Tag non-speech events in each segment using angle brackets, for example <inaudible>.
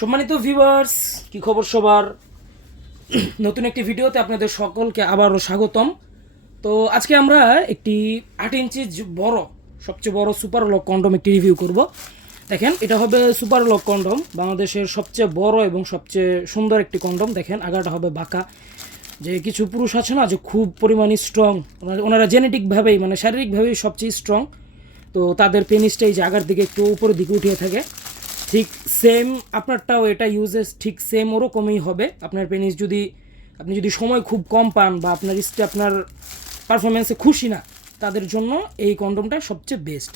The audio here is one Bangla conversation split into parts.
সম্মানিত ভিউয়ার্স কি খবর সবার? নতুন একটি ভিডিওতে আপনাদের সকলকে আবারও স্বাগতম। তো আজকে আমরা একটি আট ইঞ্চি বড়, সবচেয়ে বড় সুপার লক কন্ডম একটি রিভিউ করব। দেখেন, এটা হবে সুপার লক কন্ডম বাংলাদেশের সবচেয়ে বড় এবং সবচেয়ে সুন্দর একটি কন্ডম দেখেন, আগাটা হবে বাঁকা। যে কিছু পুরুষ আছে না, যে খুব পরিমাণে স্ট্রং ওনারা জেনেটিকভাবেই মানে শারীরিকভাবেই সবচেয়ে স্ট্রং তো তাদের পেনিসটাই জায়গার দিকে একটু উপরের দিকে উঠিয়ে থাকে। ঠিক সেম আপনারটাও এটা ইউজেস ঠিক সেম ওরকমই হবে। আপনার পেনিস যদি, আপনি যদি সময় খুব কম পান বা আপনার ইস্টে আপনার পারফরমেন্সে খুশি না, তাদের জন্য এই কন্ডমটা সবচেয়ে বেস্ট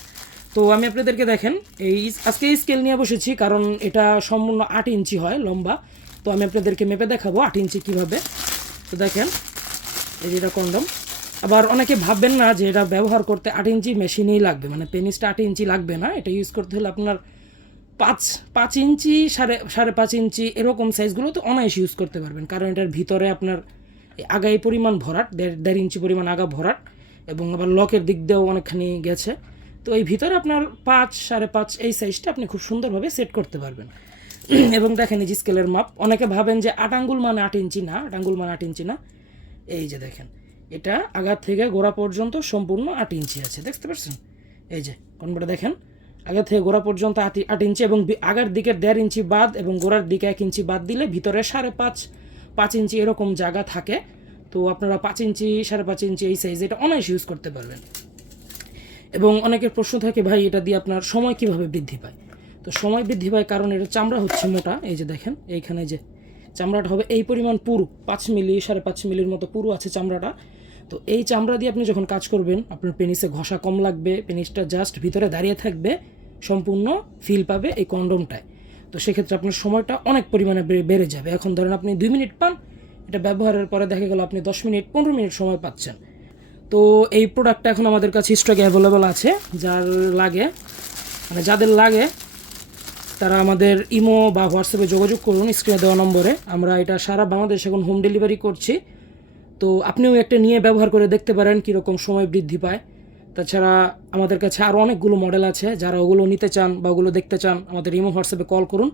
তো আমি আপনাদেরকে দেখেন, এই আজকে এই স্কেল নিয়ে বসেছি, কারণ এটা সম্পূর্ণ আট ইঞ্চি হয়, লম্বা। তো আমি আপনাদেরকে মেপে দেখাবো আট ইঞ্চি কীভাবে। তো দেখেন, এই যে এটা কন্ডম আবার অনেকে ভাববেন না যে এটা ব্যবহার করতে আট ইঞ্চি মেশিনেই লাগবে মানে পেনিসটা আট ইঞ্চি লাগবে না, এটা ইউজ করতে হলে আপনার পাঁচ পাঁচ ইঞ্চি, সাড়ে সাড়ে পাঁচ ইঞ্চি এরকম সাইজগুলো তো অনায়াস ইউজ করতে পারবেন। কারণ এটার ভিতরে আপনার আগাই পরিমাণ ভরাট, দেড় দেড় ইঞ্চি পরিমাণ আগা ভরাট এবং আবার লকের দিক দিয়েও অনেকখানি গেছে। তো এই ভিতরে আপনার পাঁচ, সাড়ে পাঁচ এই সাইজটা আপনি খুব সুন্দরভাবে সেট করতে পারবেন। <clears throat> এবং দেখেন এই যে স্কেলের মাপ, অনেকে ভাবেন যে আট আঙ্গুল মানে আট ইঞ্চি না, আট আঙ্গুল মানে আট ইঞ্চি না। এই যে দেখেন, এটা আগার থেকে গোড়া পর্যন্ত সম্পূর্ণ আট ইঞ্চি আছে, দেখতে পাচ্ছেন? এই যে, কোনটা দেখেন? আগা থেকে গোড়া পর্যন্ত আট ইঞ্চি এবং আগের দিকে দেড় ইঞ্চি বাদ এবং গোড়ার দিকে এক ইঞ্চি বাদ দিলে ভিতরে সাড়ে পাঁচ পাঁচ ইঞ্চি এরকম জায়গা থাকে। তো আপনারা পাঁচ ইঞ্চি, সাড়ে পাঁচ ইঞ্চি এই সাইজ এটা অনায়াস ইউজ করতে পারবেন। এবং অনেকের প্রশ্ন থাকে, ভাই, এটা দিয়ে আপনার সময় কীভাবে বৃদ্ধি পায়? তো সময় বৃদ্ধি পায় কারণ এটা চামড়া হচ্ছে মোটা। এই যে দেখেন, এইখানে যে চামড়াটা হবে, এই পরিমাণ পুরু, পাঁচ মিলি, সাড়ে পাঁচ মিলির মতো পুরু আছে চামড়াটা। তো এই চামড়া দিয়ে আপনি যখন কাজ করবেন, আপনার পেনিসে ঘষা কম লাগবে, পেনিসটা জাস্ট ভিতরে দাঁড়িয়ে থাকবে, সম্পূর্ণ ফিল পাবে এই কন্ডমটায় তো সেক্ষেত্রে আপনার সময়টা অনেক পরিমাণে বেড়ে- যাবে। এখন ধরেন আপনি দুই মিনিট পান, এটা ব্যবহারের পরে দেখা গেল আপনি দশ মিনিট, পনেরো মিনিট সময় পাচ্ছেন। তো এই প্রোডাক্টটা এখন আমাদের কাছে স্টকে অ্যাভেলেবল আছে। যার লাগে মানে যাদের লাগে, তারা আমাদের ইমো বা হোয়াটসঅ্যাপে যোগাযোগ করুন স্ক্রিনে দেওয়া নম্বরে। আমরা এটা সারা বাংলাদেশ এখন হোম ডেলিভারি করছি। তো আপনিও একটা নিয়ে ব্যবহার করে দেখতে পারেন কীরকম সময় বৃদ্ধি পায়। তাছাড়া আমাদের কাছে আরও অনেকগুলো মডেল আছে, যারা ওগুলো নিতে চান বা ওগুলো দেখতে চান, আমাদের ইমো হোয়াটসঅ্যাপে কল করুন।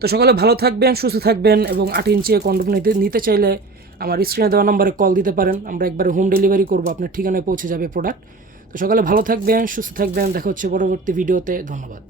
তো সকালে ভালো থাকবেন, সুস্থ থাকবেন এবং আট ইঞ্চি কন্ডম নিতে নিতে চাইলে আমার স্ক্রিনে দেওয়া নম্বরে কল দিতে পারেন। আমরা একবারে হোম ডেলিভারি করব, আপনার ঠিকানায় পৌঁছে যাবে প্রোডাক্ট তো সকালে ভালো থাকবেন, সুস্থ থাকবেন, দেখা হচ্ছে পরবর্তী ভিডিওতে ধন্যবাদ।